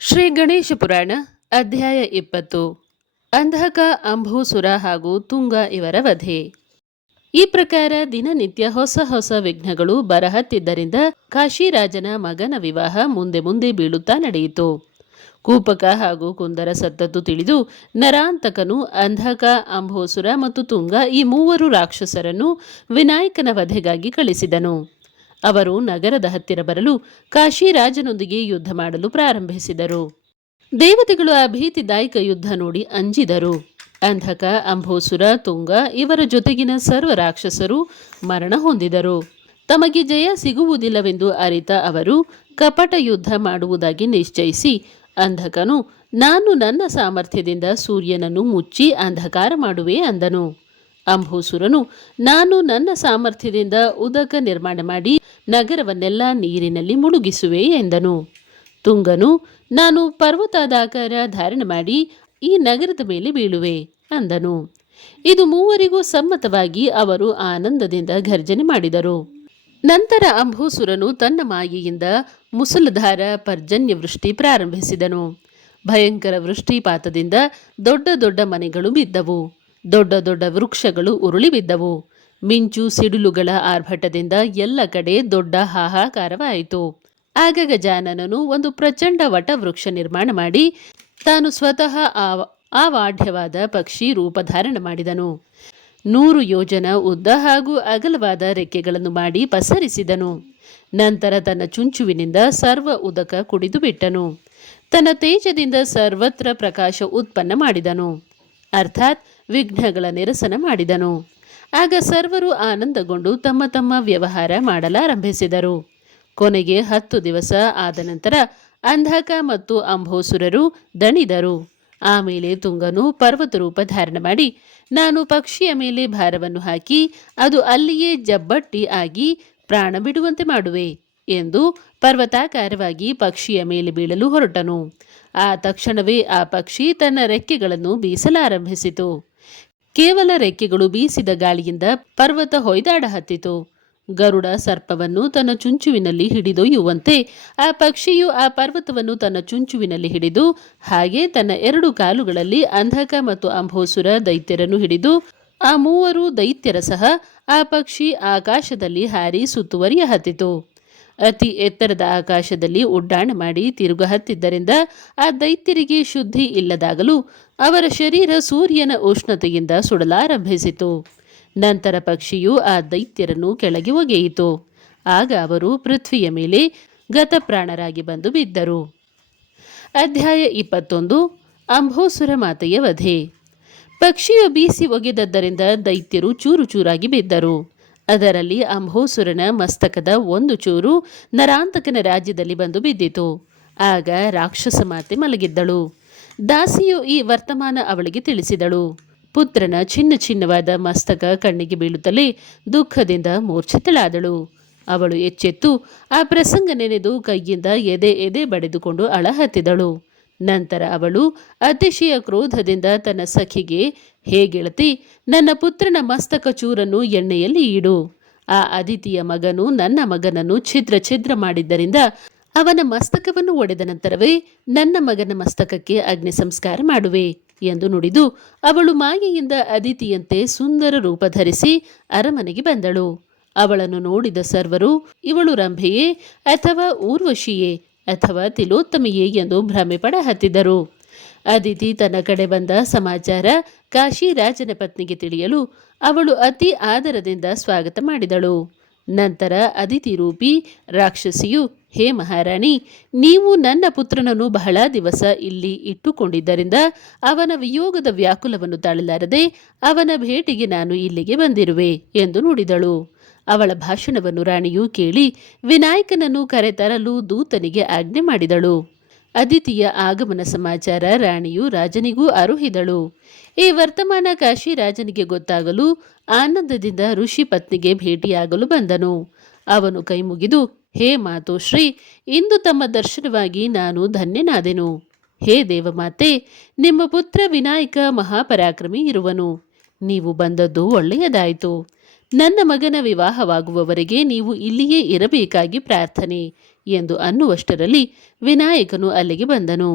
ಶ್ರೀ ಗಣೇಶ ಪುರಾಣ ಅಧ್ಯಾಯ 20. ಅಂಧಕ, ಅಂಬೂಸುರ ಹಾಗೂ ತುಂಗ ಇವರ ವಧೆ. ಈ ಪ್ರಕಾರ ದಿನನಿತ್ಯ ಹೊಸ ಹೊಸ ವಿಘ್ನಗಳು ಬರಹತ್ತಿದ್ದರಿಂದ ಕಾಶಿರಾಜನ ಮಗನ ವಿವಾಹ ಮುಂದೆ ಮುಂದೆ ಬೀಳುತ್ತಾ ನಡೆಯಿತು. ಕೂಪಕ ಹಾಗೂ ಕುಂದರ ಸತ್ತದ್ದು ತಿಳಿದು ನರಾಂತಕನು ಅಂಧಕ, ಅಂಬೂಸುರ ಮತ್ತು ತುಂಗ ಈ ಮೂವರು ರಾಕ್ಷಸರನ್ನು ವಿನಾಯಕನ ವಧೆಗಾಗಿ ಕಳಿಸಿದನು. ಅವರು ನಗರದ ಹತ್ತಿರ ಬರಲು ಕಾಶಿರಾಜನೊಂದಿಗೆ ಯುದ್ಧ ಮಾಡಲು ಪ್ರಾರಂಭಿಸಿದರು. ದೇವತೆಗಳು ಆ ಭೀತಿದಾಯಕ ಯುದ್ಧ ನೋಡಿ ಅಂಜಿದರು. ಅಂಧಕ, ಅಂಬೂಸುರ, ತುಂಗ ಇವರ ಜೊತೆಗಿನ ಸರ್ವ ರಾಕ್ಷಸರು ಮರಣ ಹೊಂದಿದರು. ತಮಗೆ ಜಯ ಸಿಗುವುದಿಲ್ಲವೆಂದು ಅರಿತ ಅವರು ಕಪಟ ಯುದ್ಧ ಮಾಡುವುದಾಗಿ ನಿಶ್ಚಯಿಸಿ, ಅಂಧಕನು ನಾನು ನನ್ನ ಸಾಮರ್ಥ್ಯದಿಂದ ಸೂರ್ಯನನ್ನು ಮುಚ್ಚಿ ಅಂಧಕಾರ ಮಾಡುವೆ ಅಂದನು. ಅಂಬೂಸುರನು ನಾನು ನನ್ನ ಸಾಮರ್ಥ್ಯದಿಂದ ಉದಕ ನಿರ್ಮಾಣ ಮಾಡಿ ನಗರವನ್ನೆಲ್ಲ ನೀರಿನಲ್ಲಿ ಮುಳುಗಿಸುವೆ ಎಂದನು. ತುಂಗನು ನಾನು ಪರ್ವತಾದಾಕಾರ ಧಾರಣೆ ಮಾಡಿ ಈ ನಗರದ ಮೇಲೆ ಬೀಳುವೆ ಅಂದನು. ಇದು ಮೂವರಿಗೂ ಸಮ್ಮತವಾಗಿ ಅವರು ಆನಂದದಿಂದ ಘರ್ಜನೆ ಮಾಡಿದರು. ನಂತರ ಅಂಬೂಸುರನು ತನ್ನ ಮಾಯೆಯಿಂದ ಮುಸಲಧಾರ ಪರ್ಜನ್ಯ ವೃಷ್ಟಿ ಪ್ರಾರಂಭಿಸಿದನು. ಭಯಂಕರ ವೃಷ್ಟಿಪಾತದಿಂದ ದೊಡ್ಡ ದೊಡ್ಡ ಮನೆಗಳು ಬಿದ್ದವು. ದೊಡ್ಡ ದೊಡ್ಡ ವೃಕ್ಷಗಳು ಉರುಳಿ ಬಿದ್ದವು. ಮಿಂಚು ಸಿಡಿಲುಗಳ ಆರ್ಭಟದಿಂದ ಎಲ್ಲ ಕಡೆ ದೊಡ್ಡ ಹಾಹಾಕಾರವಾಯಿತು. ಆಗ ಗಜಾನನನು ಒಂದು ಪ್ರಚಂಡ ವಟವೃಕ್ಷ ನಿರ್ಮಾಣ ಮಾಡಿ ತಾನು ಸ್ವತಃ ಆವಾಢ್ಯವಾದ ಪಕ್ಷಿ ರೂಪಧಾರಣ ಮಾಡಿದನು. 100 ಯೋಜನ ಉದ್ದ ಹಾಗೂ ಅಗಲವಾದ ರೆಕ್ಕೆಗಳನ್ನು ಮಾಡಿ ಪಸರಿಸಿದನು. ನಂತರ ತನ್ನ ಚುಂಚುವಿನಿಂದ ಸರ್ವ ಉದಕ ಕುಡಿದು ಬಿಟ್ಟನು. ತನ್ನ ತೇಜದಿಂದ ಸರ್ವತ್ರ ಪ್ರಕಾಶ ಉತ್ಪನ್ನ ಮಾಡಿದನು, ಅರ್ಥಾತ್ ವಿಘ್ನಗಳ ನಿರಸನ ಮಾಡಿದನು. ಆಗ ಸರ್ವರು ಆನಂದಗೊಂಡು ತಮ್ಮ ತಮ್ಮ ವ್ಯವಹಾರ ಮಾಡಲಾರಂಭಿಸಿದರು. ಕೊನೆಗೆ 10 ದಿವಸ ಆದ ನಂತರ ಅಂಧಕ ಮತ್ತು ಅಂಬೂಸುರರು ದಣಿದರು. ಆಮೇಲೆ ತುಂಗನು ಪರ್ವತ ರೂಪ ಧಾರಣ ಮಾಡಿ ನಾನು ಪಕ್ಷಿಯ ಮೇಲೆ ಭಾರವನ್ನು ಹಾಕಿ ಅದು ಅಲ್ಲಿಯೇ ಜಬ್ಬಟ್ಟಿ ಆಗಿ ಪ್ರಾಣ ಬಿಡುವಂತೆ ಮಾಡುವೆ ಎಂದು ಪರ್ವತಾಕಾರವಾಗಿ ಪಕ್ಷಿಯ ಮೇಲೆ ಬೀಳಲು ಹೊರಟನು. ಆ ತಕ್ಷಣವೇ ಆ ಪಕ್ಷಿ ತನ್ನ ರೆಕ್ಕೆಗಳನ್ನು ಬೀಸಲಾರಂಭಿಸಿತು. ಕೇವಲ ರೆಕ್ಕೆಗಳು ಬೀಸಿದ ಗಾಳಿಯಿಂದ ಪರ್ವತ ಹೊಯ್ದಾಡ ಹತ್ತಿತು. ಗರುಡ ಸರ್ಪವನ್ನು ತನ್ನ ಚುಂಚುವಿನಲ್ಲಿ ಹಿಡಿದೊಯ್ಯುವಂತೆ ಆ ಪಕ್ಷಿಯು ಆ ಪರ್ವತವನ್ನು ತನ್ನ ಚುಂಚುವಿನಲ್ಲಿ ಹಿಡಿದು, ಹಾಗೆ ತನ್ನ 2 ಕಾಲುಗಳಲ್ಲಿ ಅಂಧಕ ಮತ್ತು ಅಂಬೂಸುರ ದೈತ್ಯರನ್ನು ಹಿಡಿದು ಆ ಮೂವರು ದೈತ್ಯರ ಸಹ ಆ ಪಕ್ಷಿ ಆಕಾಶದಲ್ಲಿ ಹಾರಿ ಸುತ್ತುವರಿಯ ಹತ್ತಿತು. ಅತಿ ಎತ್ತರದ ಆಕಾಶದಲ್ಲಿ ಉಡ್ಡಾಣ ಮಾಡಿ ತಿರುಗ ಹತ್ತಿದ್ದರಿಂದ ಆ ದೈತ್ಯರಿಗೆ ಶುದ್ಧಿ ಇಲ್ಲದಾಗಲು ಅವರ ಶರೀರ ಸೂರ್ಯನ ಉಷ್ಣತೆಯಿಂದ ಸುಡಲಾರಂಭಿಸಿತು. ನಂತರ ಪಕ್ಷಿಯು ಆ ದೈತ್ಯರನ್ನು ಕೆಳಗೆ ಒಗೆಯಿತು. ಆಗ ಅವರು ಪೃಥ್ವಿಯ ಮೇಲೆ ಗತಪ್ರಾಣರಾಗಿ ಬಂದು ಬಿದ್ದರು. ಅಧ್ಯಾಯ 21. ಅಂಬೂಸುರ ಮಾತೆಯ ವಧೆ. ಪಕ್ಷಿಯು ಬೀಸಿ ಒಗೆದದ್ದರಿಂದ ದೈತ್ಯರು ಚೂರು ಚೂರಾಗಿ ಬಿದ್ದರು. ಅದರಲ್ಲಿ ಅಂಬೂಸುರನ ಮಸ್ತಕದ ಒಂದು ಚೂರು ನರಾಂತಕನ ರಾಜ್ಯದಲ್ಲಿ ಬಂದು ಬಿದ್ದಿತು. ಆಗ ರಾಕ್ಷಸ ಮಾತೆ ಮಲಗಿದ್ದಳು. ದಾಸಿಯು ಈ ವರ್ತಮಾನ ಅವಳಿಗೆ ತಿಳಿಸಿದಳು. ಪುತ್ರನ ಚಿನ್ನ ಚಿನ್ನವಾದ ಮಸ್ತಕ ಕಣ್ಣಿಗೆ ಬೀಳುತ್ತಲೇ ದುಃಖದಿಂದ ಮೂರ್ಛಿತಳಾದಳು. ಅವಳು ಎಚ್ಚೆತ್ತು ಆ ಪ್ರಸಂಗ ನೆನೆದು ಕೈಯಿಂದ ಎದೆ ಎದೆ ಬಡಿದುಕೊಂಡು ಅಳಹತ್ತಿದಳು. ನಂತರ ಅವಳು ಅತಿಶಯ ಕ್ರೋಧದಿಂದ ತನ್ನ ಸಖಿಗೆ, ಹೇ ಗೆಳತಿ, ನನ್ನ ಪುತ್ರನ ಮಸ್ತಕ ಚೂರನ್ನು ಎಣ್ಣೆಯಲ್ಲಿ ಇಡು. ಆ ಅದಿತಿಯ ಮಗನು ನನ್ನ ಮಗನನ್ನು ಛಿದ್ರ ಛಿದ್ರ ಮಾಡಿದ್ದರಿಂದ ಅವನ ಮಸ್ತಕವನ್ನು ಒಡೆದ ನಂತರವೇ ನನ್ನ ಮಗನ ಮಸ್ತಕಕ್ಕೆ ಅಗ್ನಿ ಸಂಸ್ಕಾರ ಮಾಡುವೆ ಎಂದು ನುಡಿದು ಅವಳು ಮಾಯೆಯಿಂದ ಅದಿತಿಯಂತೆ ಸುಂದರ ರೂಪ ಧರಿಸಿ ಅರಮನೆಗೆ ಬಂದಳು. ಅವಳನ್ನು ನೋಡಿದ ಸರ್ವರು ಇವಳು ರಂಭೆಯೇ ಅಥವಾ ಊರ್ವಶಿಯೇ ಅಥವಾ ತಿಲೋತ್ತಮಿಯೇ ಎಂದು ಭ್ರಮೆ ಪಡ ಹತ್ತಿದರು. ಅದಿತಿ ತನ್ನ ಕಡೆ ಬಂದ ಸಮಾಚಾರ ಕಾಶಿರಾಜನ ಪತ್ನಿಗೆ ತಿಳಿಯಲು ಅವಳು ಅತಿ ಆದರದಿಂದ ಸ್ವಾಗತ ಮಾಡಿದಳು. ನಂತರ ಅದಿತಿ ರೂಪಿ ರಾಕ್ಷಸಿಯು, ಹೇ ಮಹಾರಾಣಿ, ನೀವು ನನ್ನ ಪುತ್ರನನ್ನು ಬಹಳ ದಿವಸ ಇಲ್ಲಿ ಇಟ್ಟುಕೊಂಡಿದ್ದರಿಂದ ಅವನ ವಿಯೋಗದ ವ್ಯಾಕುಲವನ್ನು ತಾಳಲಾರದೆ ಅವನ ಭೇಟಿಗೆ ನಾನು ಇಲ್ಲಿಗೆ ಬಂದಿರುವೆ ಎಂದು ನುಡಿದಳು. ಅವಳ ಭಾಷಣವನ್ನು ರಾಣಿಯು ಕೇಳಿ ವಿನಾಯಕನನ್ನು ಕರೆತರಲು ದೂತನಿಗೆ ಆಜ್ಞೆ ಮಾಡಿದಳು. ಅದಿತಿಯ ಆಗಮನ ಸಮಾಚಾರ ರಾಣಿಯು ರಾಜನಿಗೂ ಅರುಹಿದಳು. ಈ ವರ್ತಮಾನ ಕಾಶಿರಾಜನಿಗೆ ಗೊತ್ತಾಗಲು ಆನಂದದಿಂದ ಋಷಿ ಪತ್ನಿಗೆ ಭೇಟಿಯಾಗಲು ಬಂದನು. ಅವನು ಕೈ ಮುಗಿದು, ಹೇ ಮಾತೋಶ್ರೀ, ಇಂದು ತಮ್ಮ ದರ್ಶನವಾಗಿ ನಾನು ಧನ್ಯನಾದೆನು. ಹೇ ದೇವಮಾತೆ, ನಿಮ್ಮ ಪುತ್ರ ವಿನಾಯಕ ಮಹಾಪರಾಕ್ರಮಿ ಇರುವನು. ನೀವು ಬಂದದ್ದು ಒಳ್ಳೆಯದಾಯಿತು. ನನ್ನ ಮಗನ ವಿವಾಹವಾಗುವವರೆಗೆ ನೀವು ಇಲ್ಲಿಯೇ ಇರಬೇಕಾಗಿ ಪ್ರಾರ್ಥನೆ ಎಂದು ಅನ್ನುವಷ್ಟರಲ್ಲಿ ವಿನಾಯಕನು ಅಲ್ಲಿಗೆ ಬಂದನು.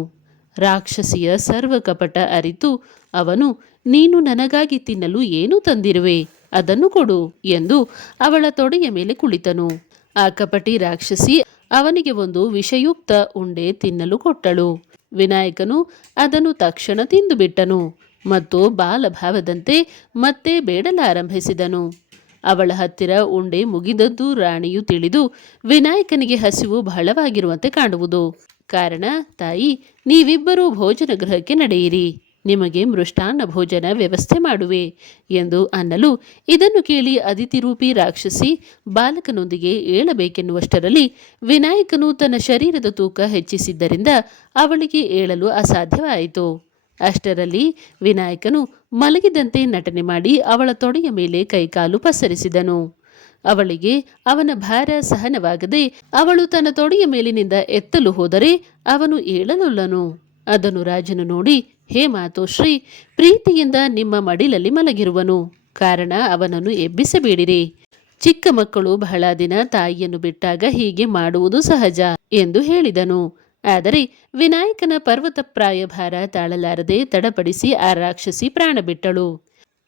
ರಾಕ್ಷಸಿಯ ಸರ್ವ ಕಪಟ ಅರಿತು ಅವನು, ನೀನು ನನಗಾಗಿ ತಿನ್ನಲು ಏನು ತಂದಿರುವೆ, ಅದನ್ನು ಕೊಡು ಎಂದು ಅವಳ ತೊಡೆಯ ಮೇಲೆ ಕುಳಿತನು. ಆ ಕಪಟಿ ರಾಕ್ಷಸಿ ಅವನಿಗೆ ಒಂದು ವಿಷಯುಕ್ತ ಉಂಡೆ ತಿನ್ನಲು ಕೊಟ್ಟಳು. ವಿನಾಯಕನು ಅದನ್ನು ತಕ್ಷಣ ತಿಂದುಬಿಟ್ಟನು ಮತ್ತು ಬಾಲಭಾವದಂತೆ ಮತ್ತೆ ಬೇಡಲಾರಂಭಿಸಿದನು. ಅವಳ ಹತ್ತಿರ ಉಂಡೆ ಮುಗಿದದ್ದು ರಾಣಿಯು ತಿಳಿದು ವಿನಾಯಕನಿಗೆ ಹಸಿವು ಬಹಳವಾಗಿರುವಂತೆ ಕಾಣುವುದು. ಕಾರಣ, ತಾಯಿ, ನೀವಿಬ್ಬರೂ ಭೋಜನ ಗೃಹಕ್ಕೆ ನಡೆಯಿರಿ, ನಿಮಗೆ ಮೃಷ್ಟಾನ್ನ ಭೋಜನ ವ್ಯವಸ್ಥೆ ಮಾಡುವೆ ಎಂದು ಅನ್ನಲು, ಇದನ್ನು ಕೇಳಿ ಅದಿತಿರೂಪಿ ರಾಕ್ಷಸಿ ಬಾಲಕನೊಂದಿಗೆ ಏಳಬೇಕೆನ್ನುವಷ್ಟರಲ್ಲಿ ವಿನಾಯಕನು ತನ್ನ ಶರೀರದ ತೂಕ ಹೆಚ್ಚಿಸಿದ್ದರಿಂದ ಅವಳಿಗೆ ಏಳಲು ಅಸಾಧ್ಯವಾಯಿತು. ಅಷ್ಟರಲ್ಲಿ ವಿನಾಯಕನು ಮಲಗಿದಂತೆ ನಟನೆ ಮಾಡಿ ಅವಳ ತೊಡೆಯ ಮೇಲೆ ಕೈಕಾಲು ಪಸರಿಸಿದನು. ಅವಳಿಗೆ ಅವನ ಭಾರ ಸಹನವಾಗದೆ ಅವಳು ತನ್ನ ತೊಡೆಯ ಮೇಲಿನಿಂದ ಎತ್ತಲು ಹೋದರೆ ಅವನು ಏಳಲೊಲ್ಲನು. ಅದನ್ನು ರಾಜನು ನೋಡಿ, ಹೇ ಮಾತೋಶ್ರೀ, ಪ್ರೀತಿಯಿಂದ ನಿಮ್ಮ ಮಡಿಲಲ್ಲಿ ಮಲಗಿರುವನು, ಕಾರಣ ಅವನನ್ನು ಎಬ್ಬಿಸಬೇಡಿರಿ. ಚಿಕ್ಕ ಮಕ್ಕಳು ಬಹಳ ದಿನ ತಾಯಿಯನ್ನು ಬಿಟ್ಟಾಗ ಹೀಗೆ ಮಾಡುವುದು ಸಹಜ ಎಂದು ಹೇಳಿದನು. ಆದರೆ ವಿನಾಯಕನ ಪರ್ವತಪ್ರಾಯ ಭಾರ ತಾಳಲಾರದೆ ತಡಪಡಿಸಿ ಆ ರಾಕ್ಷಸಿ ಪ್ರಾಣ ಬಿಟ್ಟಳು.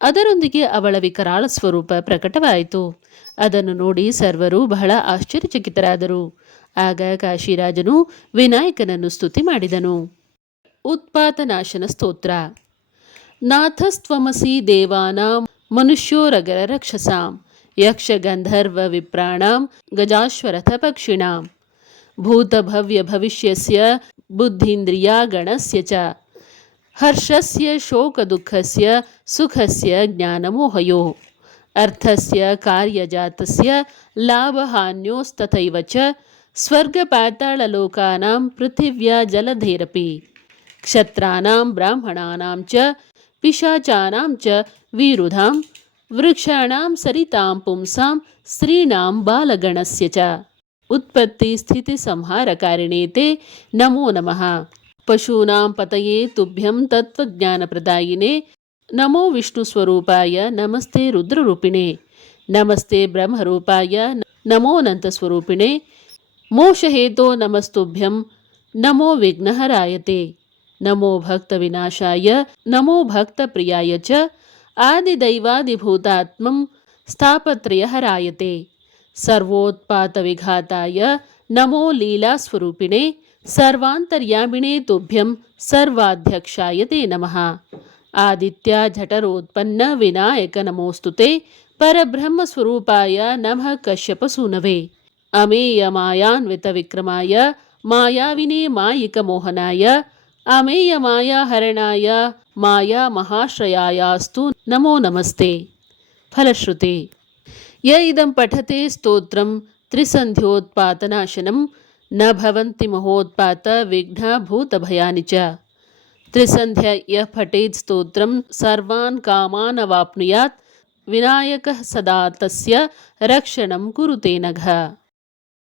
ಅದರೊಂದಿಗೆ ಅವಳ ವಿಕರಾಳ ಸ್ವರೂಪ ಪ್ರಕಟವಾಯಿತು. ಅದನ್ನು ನೋಡಿ ಸರ್ವರು ಬಹಳ ಆಶ್ಚರ್ಯಚಕಿತರಾದರು. ಆಗ ಕಾಶಿರಾಜನು ವಿನಾಯಕನನ್ನು ಸ್ತುತಿ ಮಾಡಿದನು. ಉತ್ಪಾತನಾಶನ ಸ್ತೋತ್ರ. ನಾಥಸ್ತ್ವಮಸಿ ದೇವಾನಾಂ ಮನುಷ್ಯೋರಗರ ರಕ್ಷಸಾಂ ಯಕ್ಷಗಂಧರ್ವ ವಿಪ್ರಾಣಾಂ ಗಜಾಶ್ವರಥ ಪಕ್ಷಿಣಾಂ ಭೂತಭವ್ಯ ಭವಿಷ್ಯಸ್ಯ ಬುದ್ಧೀಂದ್ರಿಯ ಗಣಸ್ಯ ಚ ಹರ್ಷಸ್ಯ ಶೋಕದುಃಖಸ್ಯ ಸುಖಸ್ಯ ಜ್ಞಾನಮೋಹಯೋ ಅರ್ಥಸ್ಯ ಕಾರ್ಯಜಾತಸ್ಯ ಲಾಭಹಾನ್ಯೋಸ್ತಥೈವ ಚ ಸ್ವರ್ಗಪಾತಾಳಲೋಕಾನಾಂ ಪೃಥಿವ್ಯಾ ಜಲಧೈರಪಿ ಕ್ಷತ್ರಾನಾಂ ಬ್ರಾಹ್ಮಣಾನಾಂ ಚ ಪಿಶಾಚಾನಾಂ ಚ ವಿರುಧಾಂ ವೃಕ್ಷಾಣಾಂ ಸರಿತಾಂ ಪುಂಸಾಂ ಸ್ತ್ರೀಣಾಂ ಬಾಲಗಣಸ್ಯ ಚ ಉತ್ಪತ್ತಿ ಸ್ಥಿತಿ ಸಂಹಾರಕಾರಿಣೇ ತೇ ನಮೋ ನಮಃ. ಪಶೂನಾಂ ಪತಯೇ ತುಭ್ಯಂ ತತ್ವಜ್ಞಾನಪ್ರದಾಯಿನೇ ನಮೋ ವಿಷ್ಣುಸ್ವರೂಪಾಯ ನಮಸ್ತೆ ರುದ್ರರೂಪಿಣೆ ನಮಸ್ತೆ ಬ್ರಹ್ಮರೂಪಾಯ ನಮೋನಂತಸ್ವರೂಪಿಣೆ ಮೋಕ್ಷಹೇತೋ ನಮಸ್ತುಭ್ಯಂ ನಮೋ ವಿಘ್ನಹರಾಯತೆ ನಮೋ ಭಕ್ತವಿನಾಶಾಯ ನಮೋ ಭಕ್ತಪ್ರಿಯಾಯ ಚ ಆದಿದೈವಾದಿಭೂತಾತ್ಮಂ ಸ್ಥಾಪತ್ರಯಹರಾಯತೆ ಸರ್ವೋತ್ಪಾತವಿಘಾತಾಯ ನಮೋ ಲೀಲಾಸ್ವರೂಪಿಣೆ ಸರ್ವಾಂತರ್ಯಾಮಿಣೇ ತುಭ್ಯಂ ಸರ್ವಾಧ್ಯಕ್ಷಾಯ ತೇ ನಮಃ. ಆದಿತ್ಯ ಜಠರೋತ್ಪನ್ನ ವಿನಾಯಕ ನಮೋಸ್ತುತೆ ಪರಬ್ರಹ್ಮಸ್ವರೂಪಾಯ ನಮಃ ಕಶ್ಯಪಸೂನವೇ ಅಮೇಯ ಮಾಯಾನ್ವಿತ ವಿಕ್ರಮಾಯ ಮಾಯಾವಿನೇ ಮಾಯಿಕ ಮೋಹನಾಯ ಅಮೇಯ ಮಾಯಾಹರಣಾಯ ಮಾಯಾ ಮಹಾಶ್ರಯಾಯಾಸ್ತು ನಮೋ ನಮಸ್ತೆ. ಫಲಶ್ರುತಿ. ಯ ಇದಂ ಪಠತೆ ಸ್ತೋತ್ರಂ ತ್ರಿಸಂಧ್ಯೋತ್ಪಾತನಾಶನಂ ನ ಭವಂತಿ ಮಹೋತ್ಪಾತ ವಿಘ್ನ ಭೂತಭಯಾನಿ ಚ. ತ್ರಿಸಂಧ್ಯ ಯ ಪಠೇತ್ ಸ್ತೋತ್ರಂ ಸರ್ವಾನ್ ಕಾಮಾನ್ ಅವಾಪ್ನುಯಾತ್ ವಿನಾಯಕಃ ಸದಾ ತಸ್ಯ ರಕ್ಷಣಂ ಕುರುತೆ ನಘ.